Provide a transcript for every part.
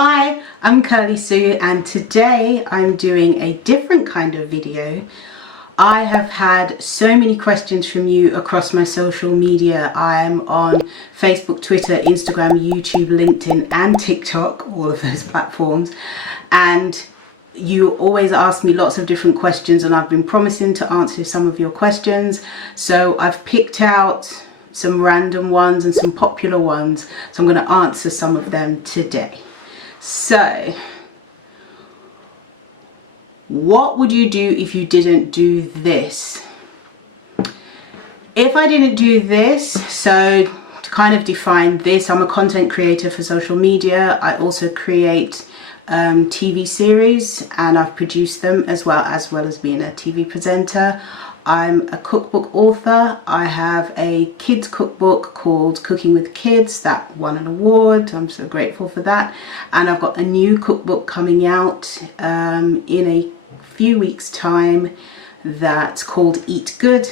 Hi, I'm Kirly-sue and today I'm doing a different kind of video. I have had so many questions from you across my social media. I'm on Facebook, Twitter, Instagram, YouTube, LinkedIn and TikTok, all of those platforms. And you always ask me lots of different questions and I've been promising to answer some of your questions. So I've picked out some random ones and some popular ones. So I'm going to answer some of them today. So, what would you do if you didn't do this? If I didn't do this, so to kind of define this, I'm a content creator for social media. I also create TV series and I've produced them as well as being a TV presenter. I'm a cookbook author. I have a kids cookbook called Cooking with Kids that won an award. I'm so grateful for that. And I've got a new cookbook coming out in a few weeks time that's called Eat Good.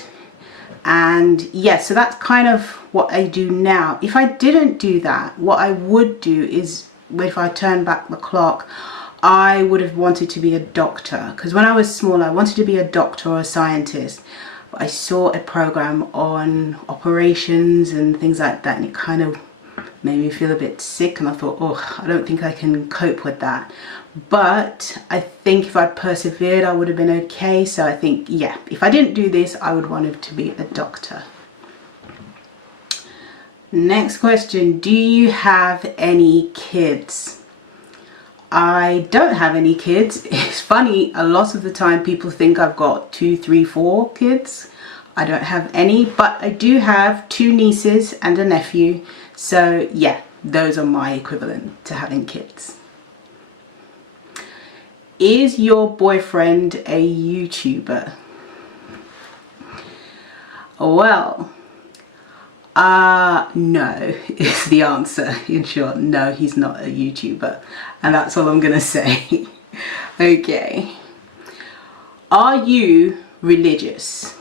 And yeah, so that's kind of what I do now. If I didn't do that, what I would do is, if I turn back the clock, I would have wanted to be a doctor, because when I was small I wanted to be a doctor or a scientist, but I saw a program on operations and things like that and it kind of made me feel a bit sick and I thought, oh, I don't think I can cope with that. But I think if I'd persevered I would have been okay. So I think, yeah, if I didn't do this I would want to be a doctor. Next question, do you have any kids? I don't have any kids. It's funny, a lot of the time people think I've got 2, 3, 4 kids. I don't have any, but I do have 2 nieces and a nephew. So yeah, those are my equivalent to having kids. Is your boyfriend a YouTuber? Well, no is the answer. In short, no, he's not a YouTuber. And that's all I'm gonna say. Okay. Are you religious?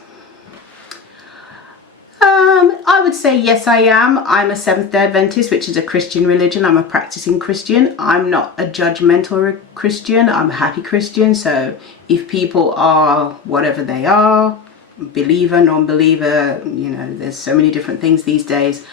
I would say yes, I am. I'm a Seventh-day Adventist, which is a Christian religion. I'm a practicing Christian. I'm not a judgmental Christian. I'm a happy Christian. So if people are whatever they are, believer, non-believer, you know, there's so many different things these days.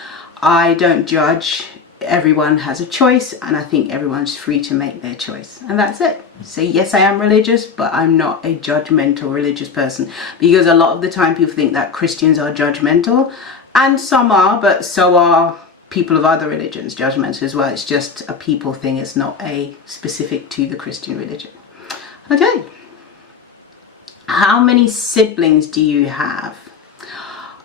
I don't judge. Everyone has a choice and I think everyone's free to make their choice, and that's it. So yes, I am religious, but I'm not a judgmental religious person, because a lot of the time people think that Christians are judgmental, and some are, but so are people of other religions judgmental as well. It's just a people thing. It's not a specific to the Christian religion. Okay. How many siblings do you have?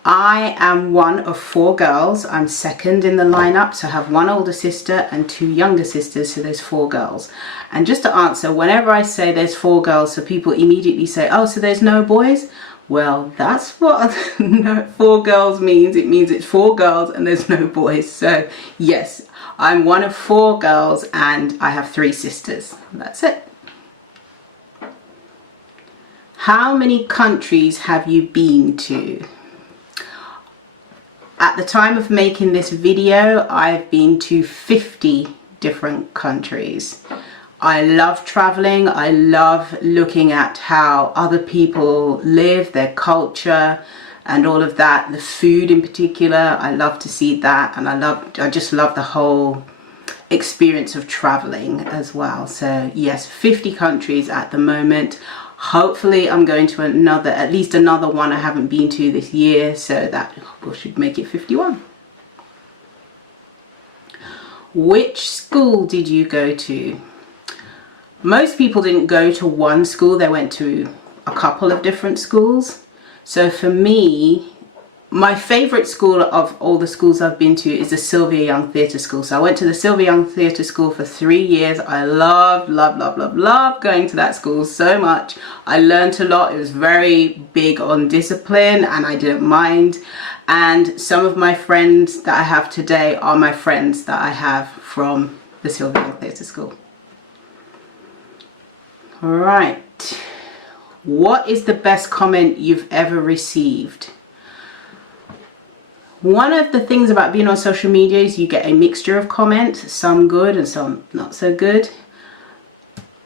I am one of 4 girls. I'm second in the lineup, so I have 1 older sister and 2 younger sisters, so there's 4 girls. And just to answer, whenever I say there's 4 girls, so people immediately say, oh, so there's no boys? Well, that's what 4 girls means. It means it's 4 girls and there's no boys. So yes, I'm one of 4 girls and I have 3 sisters. That's it. How many countries have you been to? At the time of making this video, I've been to 50 different countries. I love traveling. I love looking at how other people live, their culture and all of that. The food in particular, I love to see that, and I just love the whole experience of traveling as well. So yes, 50 countries at the moment. Hopefully I'm going to at least another one I haven't been to this year, so that should make it 51. Which school did you go to? Most people didn't go to one school, they went to a couple of different schools. So for me, my favourite school of all the schools I've been to is the Sylvia Young Theatre School. So I went to the Sylvia Young Theatre School for 3 years. I loved going to that school so much. I learned a lot. It was very big on discipline and I didn't mind. And some of my friends that I have today are my friends that I have from the Sylvia Young Theatre School. All right. What is the best comment you've ever received? One of the things about being on social media is you get a mixture of comments, some good and some not so good.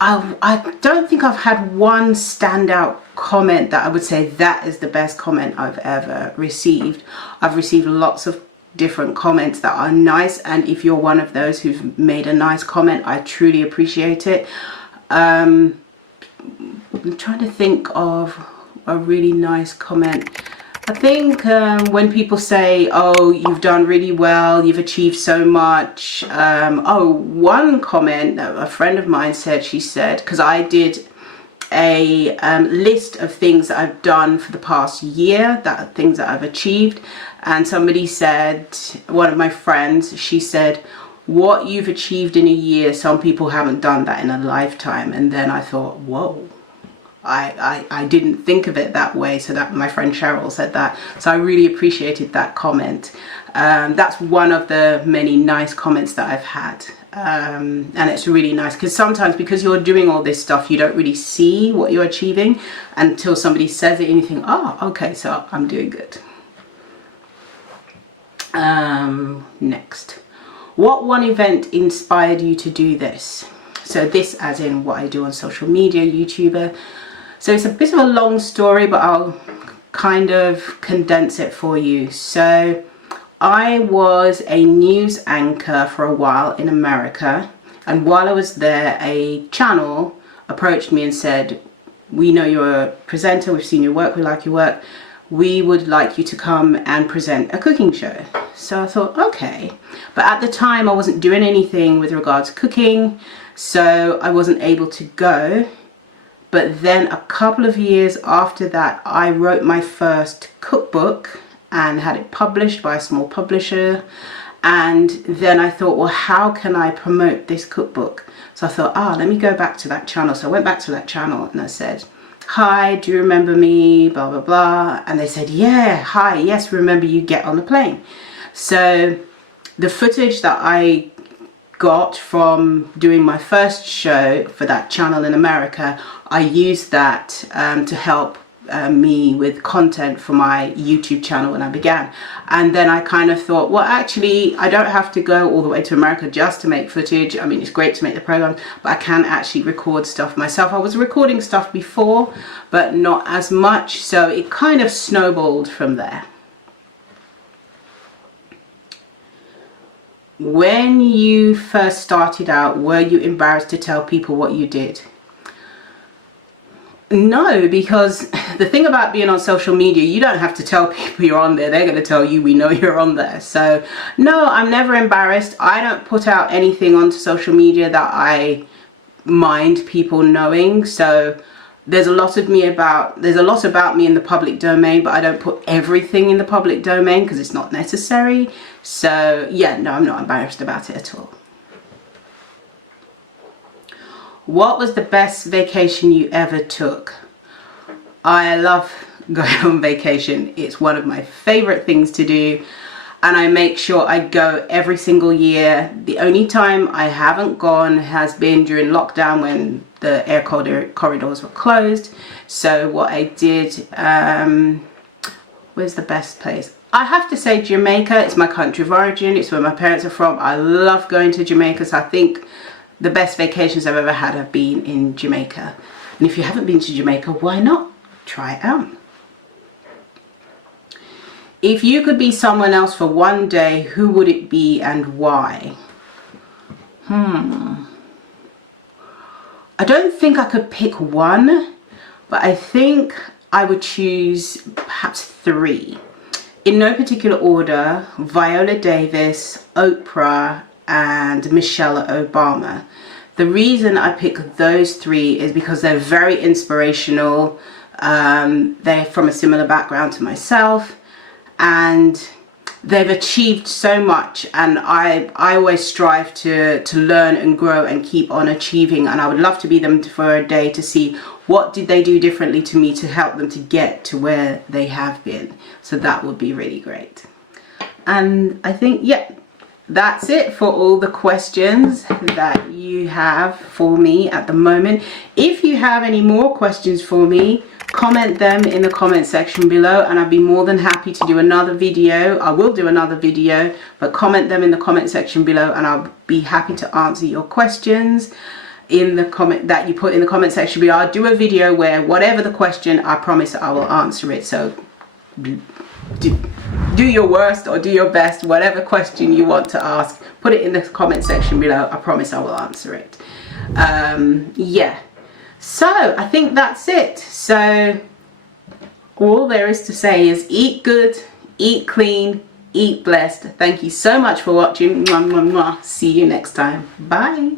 I don't think I've had one standout comment that I would say that is the best comment I've ever received. I've received lots of different comments that are nice, and if you're one of those who've made a nice comment, I truly appreciate it. I'm trying to think of a really nice comment. I think when people say, oh, you've done really well, you've achieved so much. One comment that a friend of mine said, she said, because I did a list of things that I've done for the past year, that things that I've achieved, and somebody said, one of my friends, she said, what you've achieved in a year, some people haven't done that in a lifetime. And then I thought, whoa. I didn't think of it that way. So that my friend Cheryl said that, so I really appreciated that comment. That's one of the many nice comments that I've had, and it's really nice because sometimes, because you're doing all this stuff, you don't really see what you're achieving until somebody says it and you think, oh, okay, so I'm doing good. Next, what one event inspired you to do this? So this as in what I do on social media, YouTuber. So it's a bit of a long story, but I'll kind of condense it for you. So I was a news anchor for a while in America, and while I was there, a channel approached me and said, we know you're a presenter, we've seen your work, we like your work, we would like you to come and present a cooking show. So I thought, okay, but at the time I wasn't doing anything with regard to cooking, so I wasn't able to go. But then a couple of years after that, I wrote my first cookbook and had it published by a small publisher. And then I thought, well, how can I promote this cookbook? So I thought, let me go back to that channel. So I went back to that channel and I said, hi, do you remember me? Blah, blah, blah. And they said, yeah, hi, yes, remember you, get on the plane. So the footage that I got from doing my first show for that channel in America, I used that to help me with content for my YouTube channel when I began. And then I kind of thought, well, actually, I don't have to go all the way to America just to make footage. I mean, it's great to make the program, but I can actually record stuff myself. I was recording stuff before, but not as much. So it kind of snowballed from there. When you first started out, were you embarrassed to tell people what you did? No, because the thing about being on social media, you don't have to tell people you're on there. They're going to tell you, we know you're on there. So no, I'm never embarrassed. I don't put out anything onto social media that I mind people knowing. So there's a lot about me in the public domain, but I don't put everything in the public domain because it's not necessary. So yeah, no, I'm not embarrassed about it at all. What was the best vacation you ever took? I love going on vacation. It's one of my favorite things to do, and I make sure I go every single year. The only time I haven't gone has been during lockdown when the air corridors were closed. So what I did, where's the best place? I have to say Jamaica. It's my country of origin. It's where my parents are from. I love going to Jamaica, so I think the best vacations I've ever had have been in Jamaica. And if you haven't been to Jamaica, why not? Try it out. If you could be someone else for one day, who would it be and why? I don't think I could pick one, but I think I would choose perhaps three. In no particular order: Viola Davis, Oprah, and Michelle Obama. The reason I pick those three is because they're very inspirational. They're from a similar background to myself, and they've achieved so much, and I always strive to learn and grow and keep on achieving, and I would love to be them for a day to see what did they do differently to me to help them to get to where they have been. So that would be really great. And I think, yeah, that's it for all the questions that you have for me at the moment. If you have any more questions for me, comment them in the comment section below, and I'd be more than happy to do another video. I will do another video, but comment them in the comment section below and I'll be happy to answer your questions in the comment that you put in the comment section below. I'll do a video where whatever the question, I promise I will answer it. So do your worst or do your best, whatever question you want to ask, put it in the comment section below. I promise I will answer it. Yeah, so I think that's it. So all there is to say is eat good, eat clean, eat blessed. Thank you so much for watching. Mwah, mwah, mwah. See you next time. Bye.